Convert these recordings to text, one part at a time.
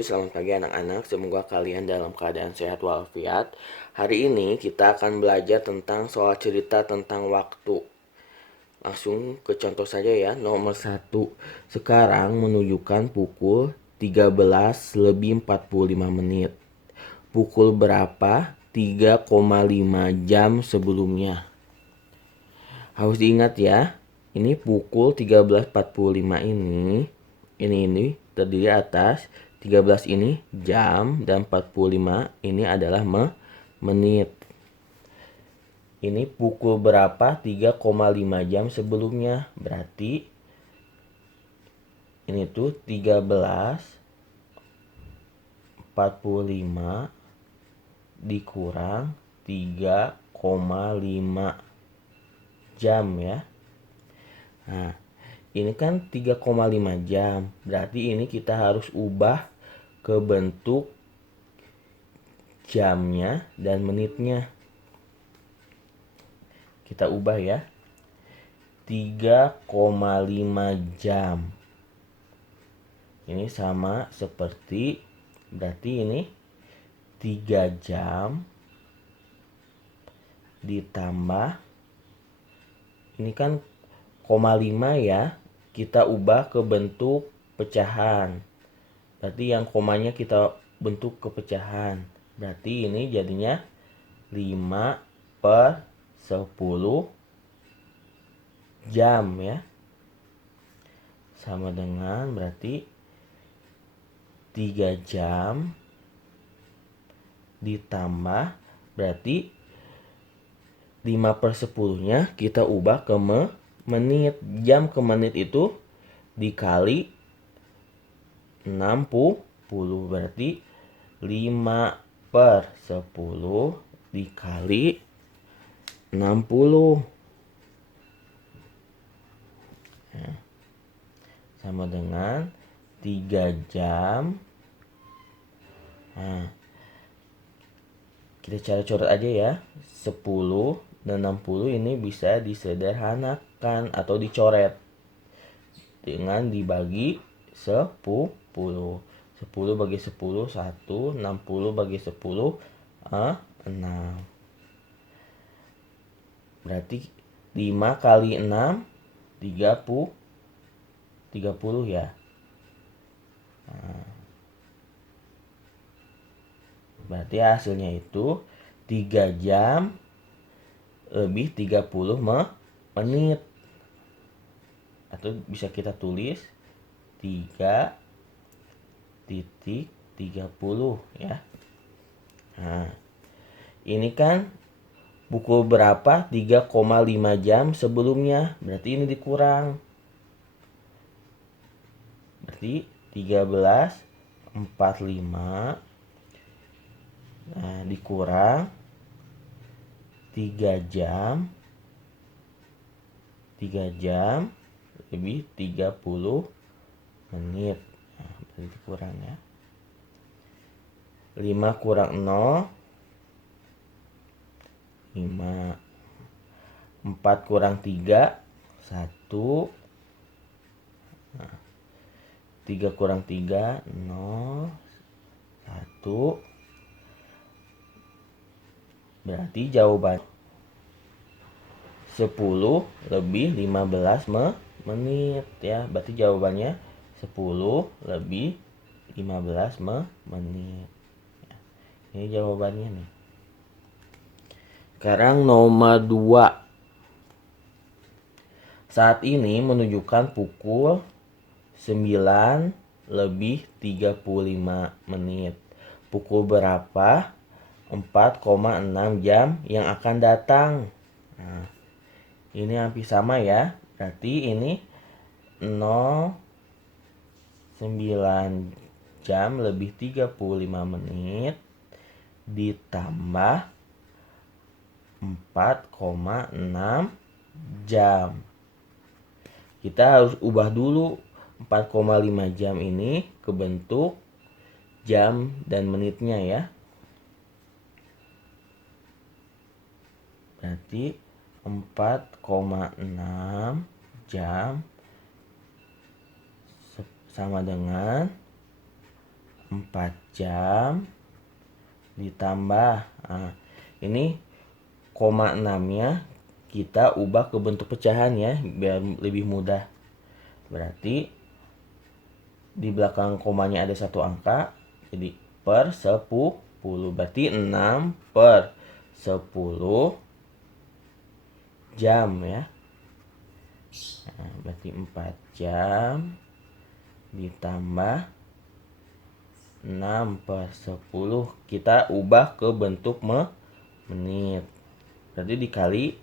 Selamat pagi anak-anak, semoga kalian dalam keadaan sehat walafiat. Hari ini kita akan belajar tentang soal cerita tentang waktu. Langsung ke contoh saja ya. Nomor 1. Sekarang menunjukkan pukul 13 lebih 45 menit. Pukul berapa? 3,5 jam sebelumnya. Harus diingat ya, ini pukul 13.45 ini terdiri atas 13 ini jam dan 45 ini adalah menit. Ini pukul berapa? 3,5 jam sebelumnya. Berarti ini tuh 13.45 dikurang 3,5 jam ya. Nah, ini kan 3,5 jam. Berarti ini kita harus ubah ke bentuk jamnya dan menitnya. Kita ubah ya. 3,5 jam. Ini sama seperti, berarti ini 3 jam ditambah, ini kan 0,5 ya, kita ubah ke bentuk pecahan. Berarti yang komanya kita bentuk ke pecahan. Berarti ini jadinya 5/10 jam ya. Sama dengan berarti 3 jam ditambah, berarti 5/10-nya kita ubah ke menit. Jam ke menit itu dikali 60, berarti 5/10 dikali 60. Nah, sama dengan 3 jam. Nah, kita cara coret aja ya. 10 dan 60 ini bisa disederhanakan atau dicoret dengan dibagi 10. 10 bagi 10 1, 60 bagi 10 6. Berarti 5 kali 6 30 ya. Nah, berarti hasilnya itu 3 jam lebih 30 menit. Atau bisa kita tulis 3,30 ya. Nah, ini kan pukul berapa? 3,5 jam sebelumnya. Berarti ini dikurang. Berarti 13.45. Nah, dikurang 3 jam. 3 jam lebih 30 menit. Nah, berarti kurang ya. 5 kurang 0 5. 4 kurang 3 1. Nah, 3 kurang 3 0 1. Berarti jawaban 10 lebih 15 menit ya. Berarti jawabannya 10 lebih 15 menit. Ini jawabannya nih. Sekarang nomor 2. Saat ini menunjukkan pukul 9 lebih 35 menit. Pukul berapa? 4,6 jam yang akan datang. Nah, ini hampir sama ya. Berarti ini 9 jam lebih 35 menit ditambah 4,6 jam. Kita harus ubah dulu 4,5 jam ini ke bentuk jam dan menitnya ya. Berarti 4,6 jam sama dengan 4 jam ditambah. Nah, ini koma 6-nya kita ubah ke bentuk pecahan ya, biar lebih mudah. Berarti di belakang komanya ada satu angka, jadi per 10. Berarti 6 per 10 jam ya. Nah, berarti 4 jam ditambah 6 per 10 kita ubah ke bentuk menit. Berarti dikali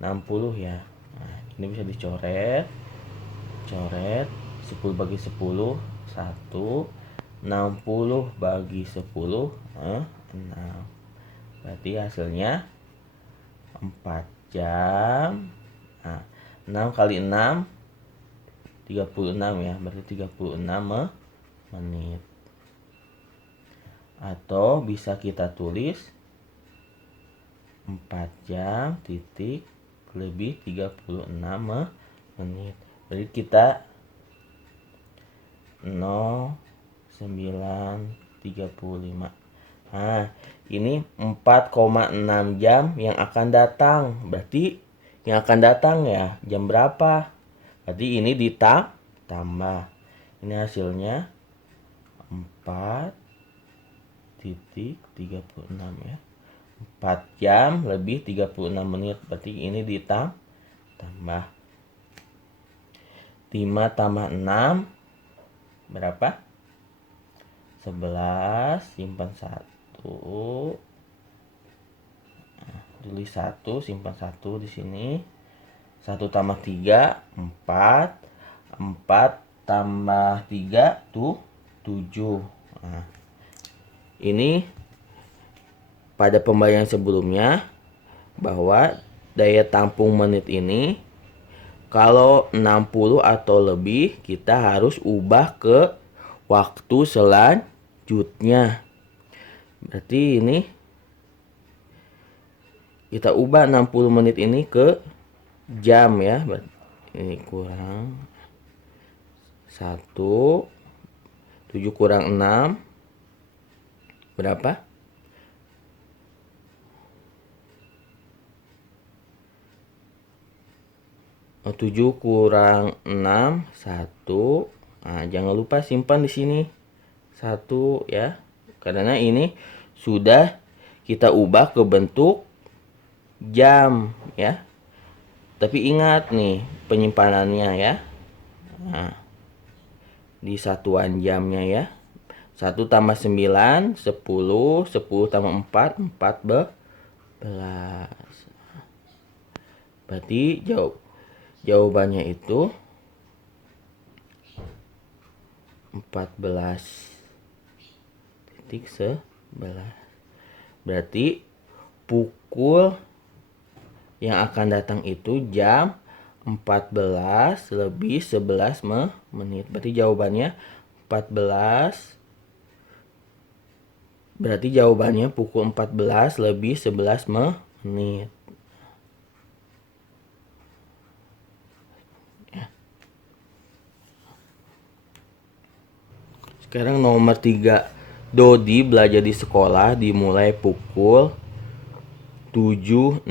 60 ya. Nah, ini bisa dicoret. Coret 10 bagi 10 1, 60 bagi 10 6. Berarti hasilnya 4 jam. Nah, 6 kali 6 36 ya, berarti 36 menit. Atau bisa kita tulis 4 jam titik lebih 36 menit. Jadi kita 09.35. Nah, ini 4,6 jam yang akan datang. Berarti yang akan datang ya jam berapa? Berarti ini ditambah. Ini hasilnya 4,36 ya. 4 jam lebih 36 menit. Berarti ini ditambah. 5 tambah 6 berapa? 11, simpan 1. Nah, tulis 1, simpan 1 di sini. 1 tambah 3 4. 4 tambah 3 7. Nah, ini pada pembayaran sebelumnya bahwa daya tampung menit ini kalau 60 atau lebih kita harus ubah ke waktu selanjutnya. Berarti ini kita ubah 60 menit ini ke jam ya. Ini kurang 1, 7 kurang 6 berapa? 7 kurang 6 1. Nah, jangan lupa simpan di sini 1 ya. Karena ini sudah kita ubah ke bentuk jam ya. Tapi ingat nih penyimpanannya ya. Nah, di satuan jamnya ya. 1 tambah 9 10, 10 tambah 4 14. Berarti jawabannya itu 14.11. Berarti pukul yang akan datang itu jam 14 lebih 11 menit. Berarti jawabannya 14. Berarti jawabannya pukul 14 lebih 11 menit. Sekarang nomor 3. Dodi belajar di sekolah dimulai pukul 7.00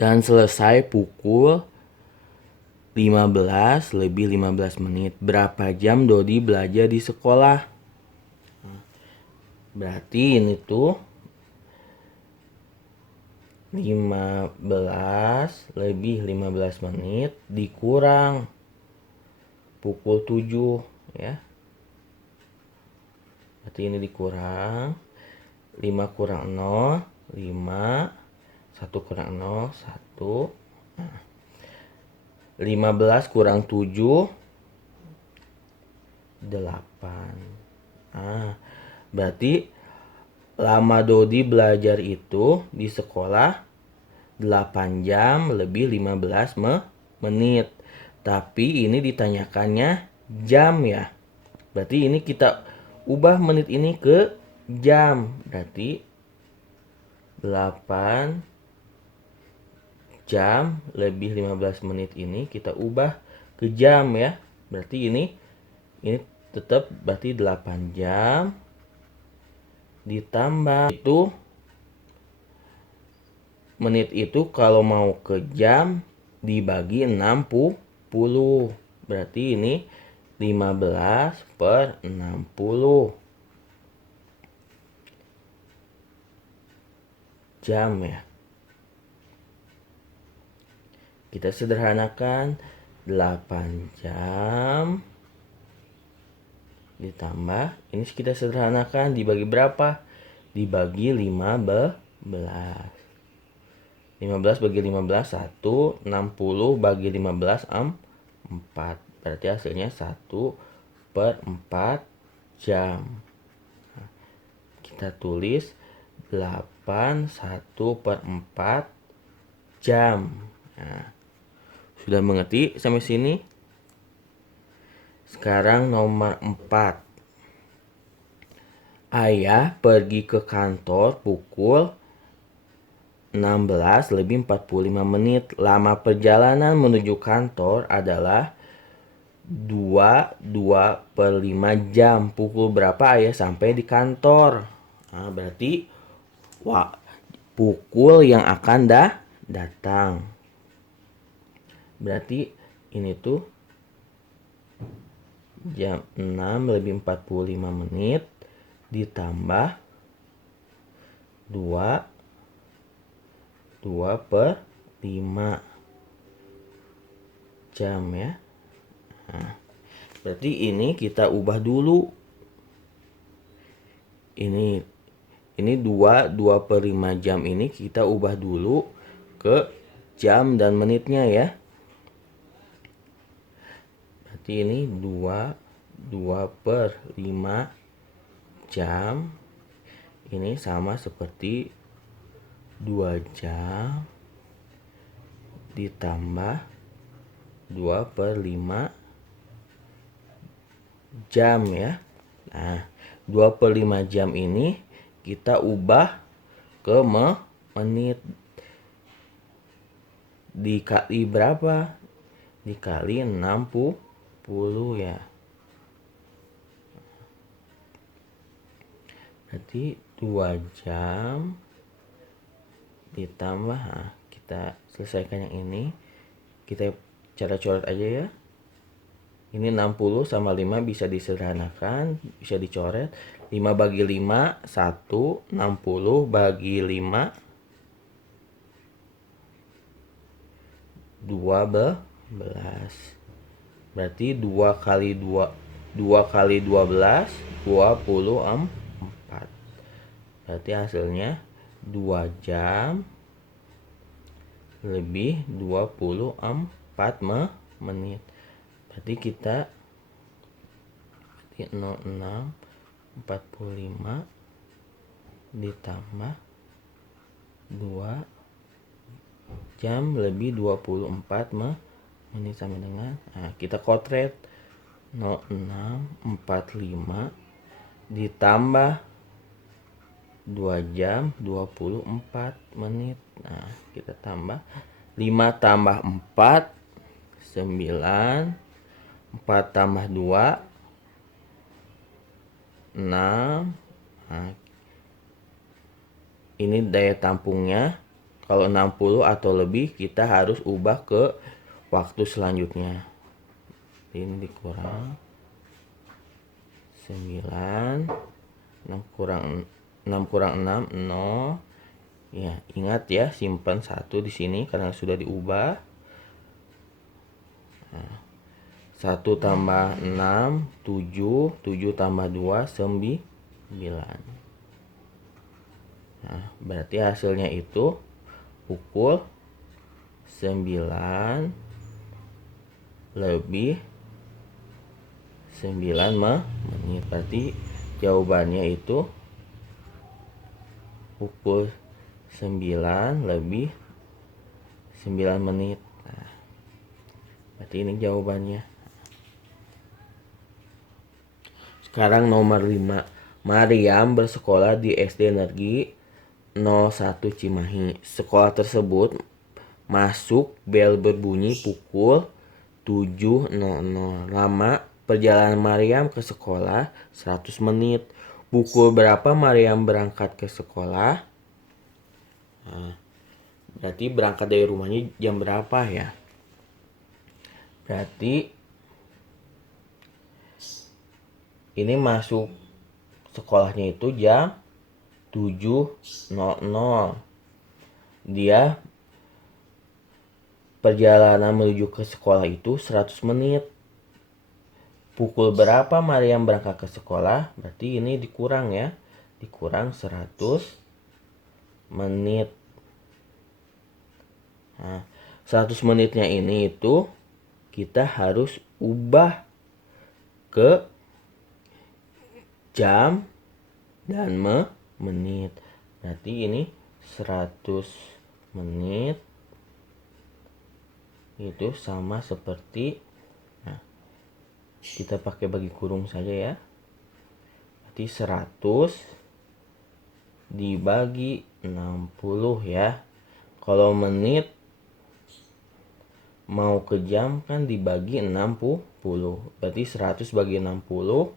dan selesai pukul 15 lebih 15 menit. Berapa jam Dodi belajar di sekolah? Berarti ini tuh 15 lebih 15 menit dikurang pukul 7 ya. Berarti ini dikurang 5 kurang 0 5, 1 kurang 0 1. Nah, 15 kurang 7 8. Nah, berarti lama Dodi belajar itu di sekolah 8 jam lebih 15 menit. Tapi ini ditanyakannya jam ya. Berarti ini kita ubah menit ini ke jam. Berarti 8 jam lebih 15 menit ini kita ubah ke jam ya. Berarti ini tetap berarti 8 jam ditambah itu menit itu kalau mau ke jam dibagi 60. Berarti ini 15/60 jam ya. Kita sederhanakan 8 jam ditambah ini kita sederhanakan dibagi berapa? Dibagi 15. 15 bagi 15 1, 60 bagi 15 4. Berarti hasilnya 1/4 jam. Kita tulis 8 1/4 jam. Nah, sudah mengerti sampai sini? Sekarang nomor 4. Ayah pergi ke kantor pukul 16:45. Lama perjalanan menuju kantor adalah 2/5 jam. Pukul berapa ayah sampai di kantor? Nah, berarti pukul yang akan datang. Berarti ini tuh jam 6:45 ditambah 2/5 jam ya. Nah, berarti ini kita ubah dulu. Ini 2/5 jam ini kita ubah dulu ke jam dan menitnya ya. Berarti ini 2/5 jam ini sama seperti 2 jam ditambah 2/5 jam ya. Nah, 2/5 jam ini kita ubah ke menit. Dikali berapa? Dikali 60 ya. Berarti 2 jam ditambah, nah, kita selesaikan yang ini. Kita cara coret aja ya. Ini 60 sama 5 bisa disederhanakan, bisa dicoret. 5 bagi 5 1, 60 bagi 5 12. Berarti 2 kali 12 24. Berarti hasilnya 2 jam lebih 24 menit. Berarti kita 06:45 ditambah 2 jam lebih 24 menit sama dengan, nah, kita kotret 06:45 ditambah 2 jam 24 menit. Nah, kita tambah 5 tambah 4 9, 4 tambah 2 6. Nah, ini daya tampungnya. Kalau 60 atau lebih kita harus ubah ke waktu selanjutnya. Ini dikurang 9, 6 kurang 6 0. Ya, ingat ya, simpan 1 di sini karena sudah diubah. Nah, 1 tambah 6 7, 7 tambah 2 9. Nah, berarti hasilnya itu pukul 9 lebih 9 menit. Berarti jawabannya itu pukul 9 lebih 9 menit. Nah, berarti ini jawabannya. Sekarang nomor 5. Mariam bersekolah di SD Negeri 01 Cimahi. Sekolah tersebut masuk bel berbunyi pukul 7.00. Lama perjalanan Mariam ke sekolah 100 menit. Pukul berapa Mariam berangkat ke sekolah? Nah, berarti berangkat dari rumahnya jam berapa ya? Berarti ini masuk sekolahnya itu jam 7.00. Dia perjalanan menuju ke sekolah itu 100 menit. Pukul berapa Mariam berangkat ke sekolah? Berarti ini dikurang ya. Dikurang 100 menit. Nah, 100 menitnya ini itu kita harus ubah ke jam dan menit. Berarti ini 100 menit itu sama seperti, nah, kita pakai bagi kurung saja ya. Berarti 100 dibagi 60 ya. Kalau menit mau ke jam kan dibagi 60. Berarti 100 bagi 60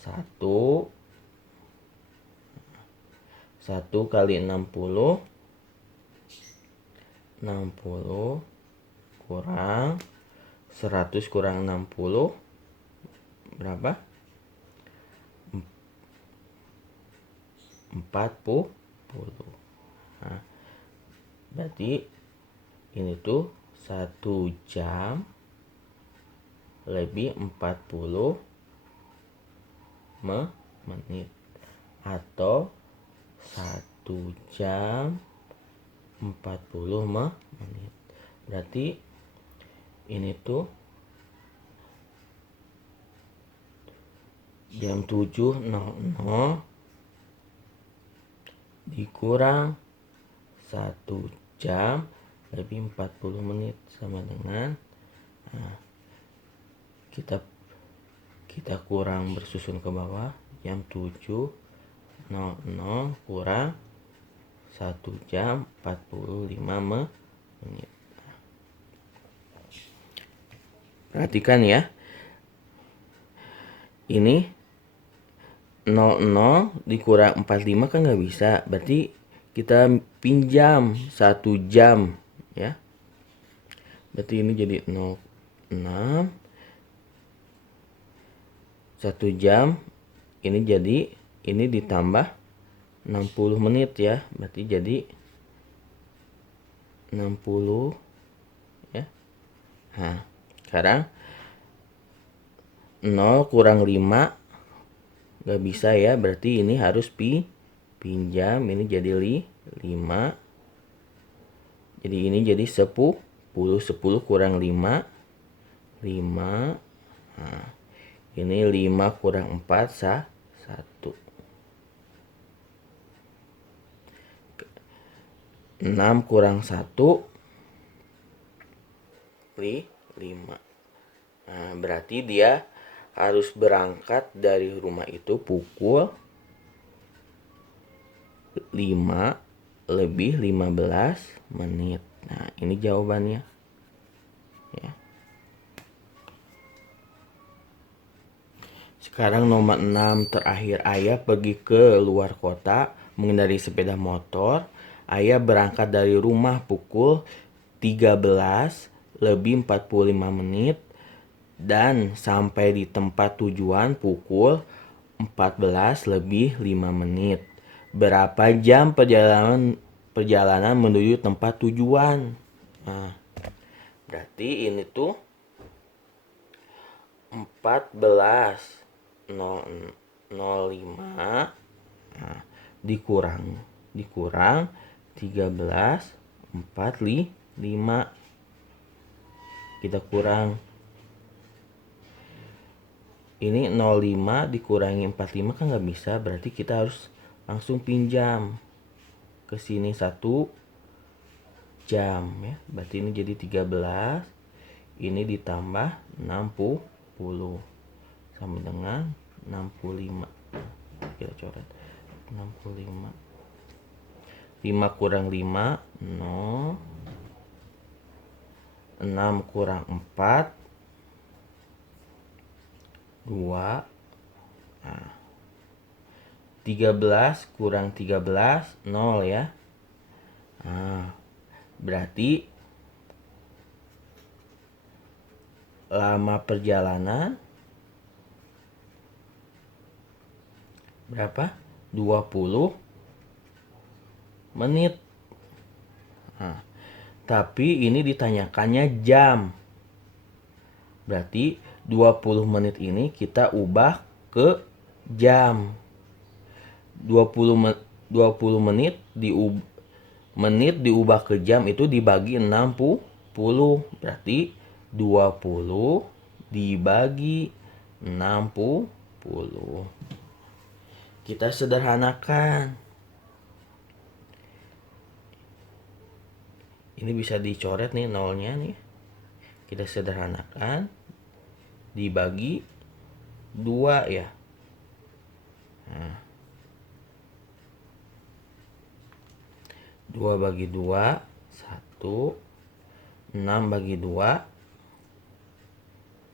1 kali 60 kurang 100 kurang 60 berapa? 40. Nah, berarti ini tuh 1 jam lebih 40 menit, atau 1 jam 40 menit. Berarti ini tuh jam 7.00 dikurang 1 jam lebih 40 menit sama dengan, nah, kita kurang bersusun ke bawah, jam 7.00 kurang 1 jam 45 menit. Perhatikan ya, ini 00 dikurang 45 kan nggak bisa, berarti kita pinjam 1 jam ya. Berarti ini jadi 06, 1 jam ini jadi, ini ditambah 60 menit ya, berarti jadi 60 ya. Nah, sekarang 0 kurang 5 gak bisa ya, berarti ini harus pinjam, ini jadi 5. Jadi ini jadi 10 kurang 5 5. Nah, ini 5 kurang 4 1. 6 kurang 1 5. Nah, berarti dia harus berangkat dari rumah itu pukul 5 lebih 15 menit. Nah, ini jawabannya ya. Sekarang nomor 6 terakhir, Ayah pergi ke luar kota mengendarai sepeda motor. Ayah berangkat dari rumah pukul 13 lebih 45 menit dan sampai di tempat tujuan pukul 14 lebih 5 menit. Berapa jam perjalanan menuju tempat tujuan? Nah, berarti ini tuh 14.05, nah, dikurang 13.45, kita kurang ini 05 dikurangi 45 kan nggak bisa, berarti kita harus langsung pinjam ke sini 1 jam ya. Berarti ini jadi 13. Ini ditambah 60 sama dengan 65. Kita coret 65. 5 kurang 5 0. 6 kurang 4 2. Nah, 13 kurang 13 0 ya. Nah, berarti lama perjalanan berapa? 20 menit. Nah, tapi ini ditanyakannya jam. Berarti 20 menit ini kita ubah ke jam. 20 menit diubah ke jam itu dibagi 60. Berarti 20 dibagi 60. Kita sederhanakan. Ini bisa dicoret nih nolnya nih. Kita sederhanakan. Dibagi 2 ya. Nah, 2 bagi 2 1. 6 bagi 2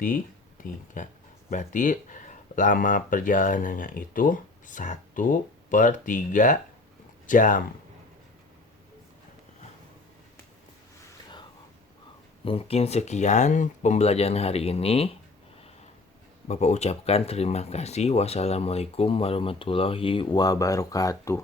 3. Berarti lama perjalanannya itu 1/3 jam. Mungkin sekian pembelajaran hari ini. Bapak ucapkan terima kasih. Wassalamualaikum warahmatullahi wabarakatuh.